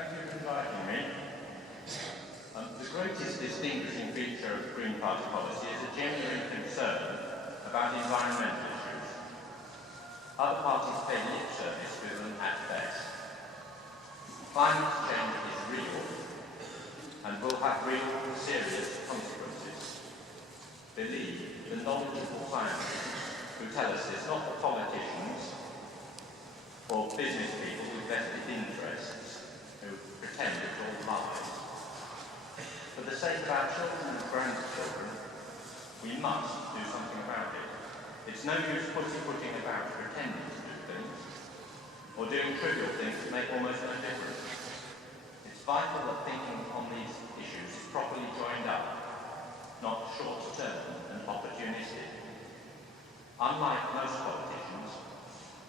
Thank you for inviting me. The greatest distinguishing feature of the Green Party policy is a genuine concern about environmental issues. Other parties pay lip service to them at best. Climate change is real and will have real serious consequences. Believe the knowledgeable scientists who tell us it's not the politicians or business people with vested interests who pretend it's all lies. For the sake of our children and grandchildren, we must do something about it. It's no use putting about pretending to do things, or doing trivial things that make almost no difference. It's vital that thinking on these issues is properly joined up, not short-term and opportunistic. Unlike most politicians,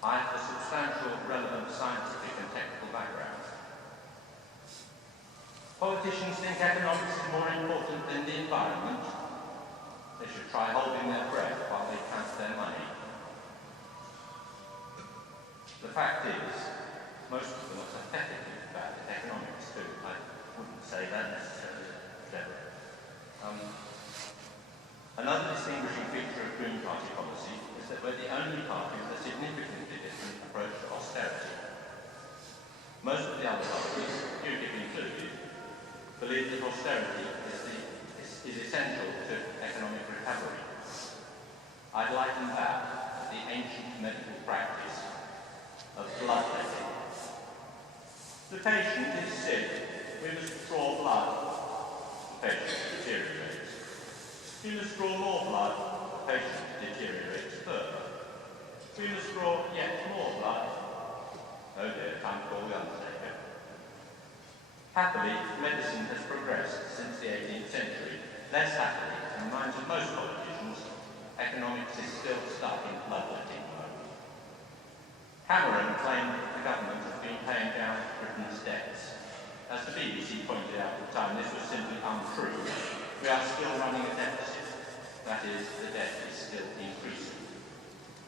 I have a substantial, relevant scientific and technical background. Politicians think economics is more important than the environment. They should try holding their breath while they count their money. The fact is, most of them are pathetic about economics too. I wouldn't say that necessarily. Another distinguishing feature of Green Party policy is that we're the only party with a significantly different approach to austerity. Most of the other parties, UKIP included, believe that austerity is essential to economic recovery. I'd liken that to the ancient medical practice of bloodletting. The patient is sick, we must draw blood. The patient deteriorates. We must draw more blood. The patient deteriorates further. We must draw yet more blood. Oh dear, time to call the undertaker. Happily, medicine has progressed since the 18th century. Less happily, in the minds of most politicians, economics is still stuck in bloodletting mode. Cameron claimed that the government has been paying down Britain's debts. As the BBC pointed out at the time, this was simply untrue. We are still running a deficit. That is, the debt is still increasing.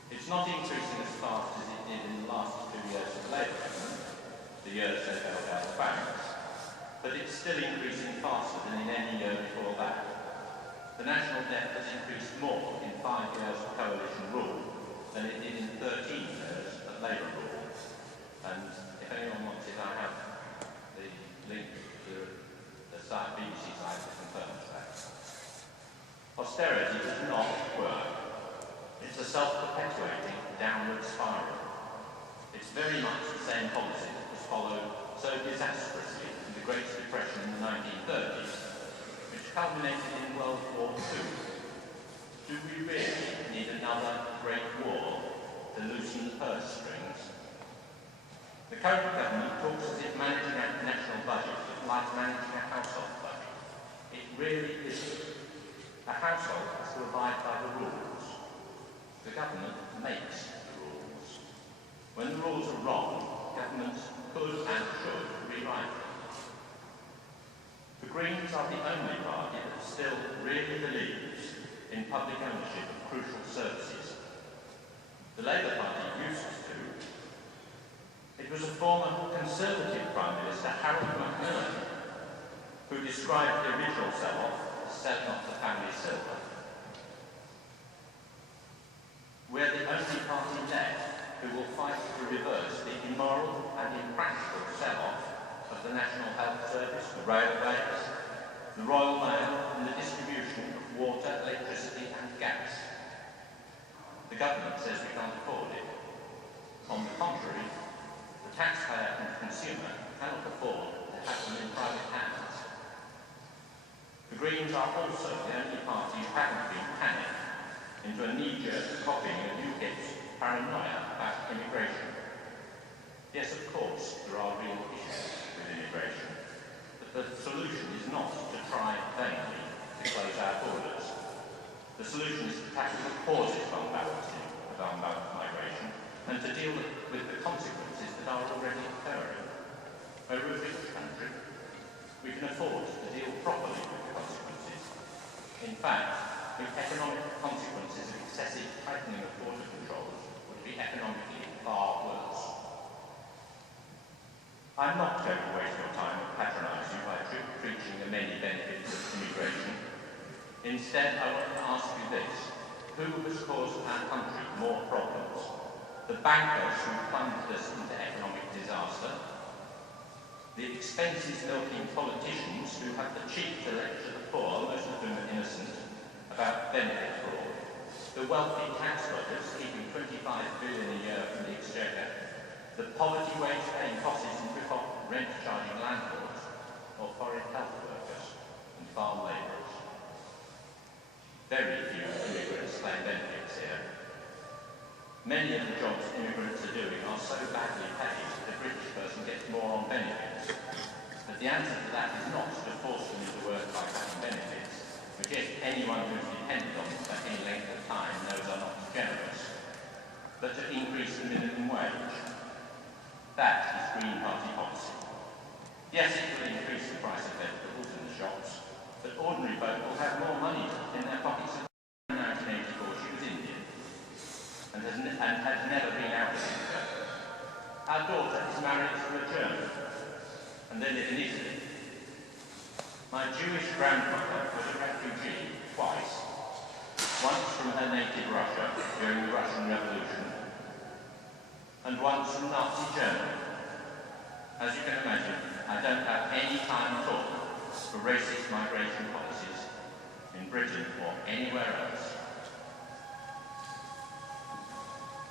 It's not increasing as fast as it did in the last 2 years of the Labour government, the years they bailed out the banks, but it's still increasing faster than in any year before that. The national debt has increased more in 5 years of coalition rule than it did in 13 years of Labour rule. And if anyone wants it, I have the link to the BBC site that confirms that. Austerity does not work. It's a self-perpetuating downward spiral. It's very much the same policy that was followed so disastrously in the Great Depression in the 1930s, which culminated in World War II. Do we really need another Great War to loosen the purse strings? The current government talks as if managing a national budget is like managing a household budget. It really isn't. A household has to abide by the rules. The government makes the rules. When the rules are wrong, governments could and should rewrite them. The Greens are the only party that still really believes in public ownership of crucial services. The Labour Party used to. It was a former Conservative Prime Minister, Harold Macmillan, who described the original sell-off as selling off the family silver. We're the only party left who will fight to reverse the immoral and impractical sell-off of the National Health Service, the railways, the Royal Mail, and the distribution of water, electricity and gas. The government says we can't afford it. On the contrary, the taxpayer and consumer cannot afford to have them in private hands. The Greens are also the only party who haven't been panicked into a knee-jerk copying of UKIP's paranoia about immigration. Yes, of course, there are real issues with immigration, but the solution is not to try vainly to close our borders. The solution is to tackle the causes of unbalanced migration and to deal with the consequences that are already occurring. We're a rich country. We can afford to deal properly with the consequences. In fact, the economic consequences of excessive tightening of border controls would be economically far worse. I'm not going to waste your time Instead, I want to ask you this. Who has caused our country more problems? The bankers who plunged us into economic disaster? The expenses-milking politicians who have the cheek to lecture the poor, most of whom are innocent, about benefit fraud? The wealthy tax dodgers keeping 25 billion a year from the exchequer? The poverty wage-paying bosses and rip-off rent-charging landlords? Or foreign health workers and farm labourers? Very few immigrants claim benefits here. Many of the jobs immigrants are doing are so badly paid that the British person gets more on benefits. But the answer to that is not to force them into work by cutting benefits, which anyone who's dependent on them for any length of time knows are not generous, but to increase the minimum wage. That is Green Party policy. Yes, it will increase the price of vegetables in the shops, but ordinary folk will have more money in their pockets. In 1984, she was Indian and has never been out of India. Our daughter is married to a German, and they live in Italy. My Jewish grandmother was a refugee twice, once from her native Russia during the Russian Revolution, and once from Nazi Germany. As you can imagine, I don't have any time at all for racist migration policies in Britain or anywhere else.